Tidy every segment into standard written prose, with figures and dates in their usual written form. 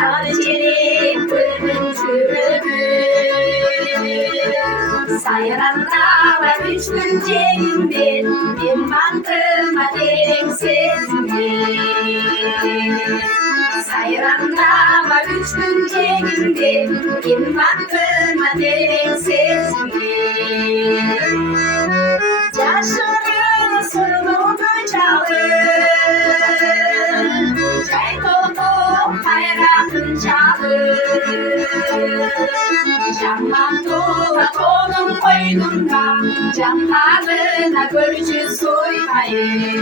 sarı kırmızı sayılan dağlar üç gün cebimde bir bakıma derin sezimde sayılan dağlar üç gün cebimde bir bakıma derin sezimde yaşını sırlı bıçağı çay dolu hayratın çağı Camdan dola konum koynunda camlarına görücü soykayı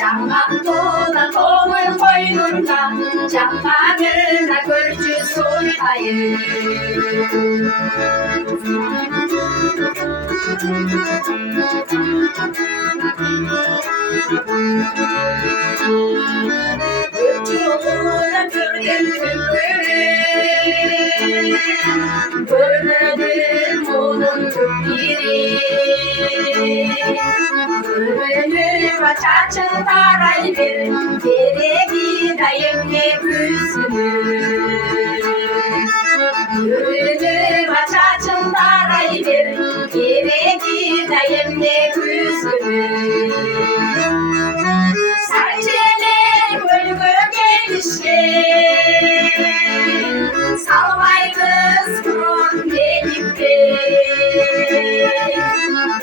Camdan dola konum koynunda camlarına görücü soykayı Yoluna gördüm görmedim onun kökleri Gönül açaçın paraydır Gereki dayım ne küsünü Gönül açaçın paraydır Gereki dayım ne küsünü Serçeler bölgü gelişler Salvay kız kuron gelipte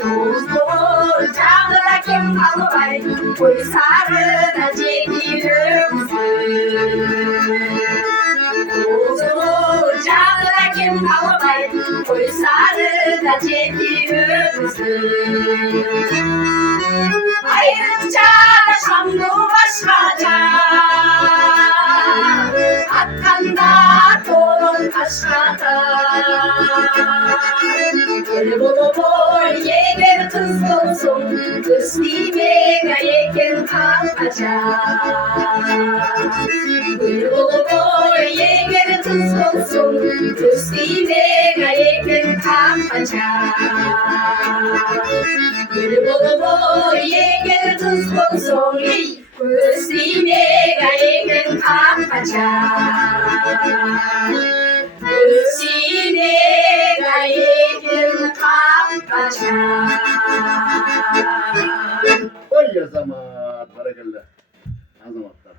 Tuzlu canlıda kim kalvay Koy sarıda çekilirsin Tuzlu canlıda kim kalvay Koy sarıda çekilirsin Ayrıca da şamlı başlaca Hakkanda torun kaşkada Böyle bolu boy yeğer kız olsun Kısmime gayeken kalkacak Böyle bolu boy yeğer kız olsun Kısmime gayeken kalkacak Böyle bolu boy yeğer kız olsun Kısmime gayeken kalkacak Kısmime gayeken kalkacak Oy ya zaman, barakallah. Azamatlar.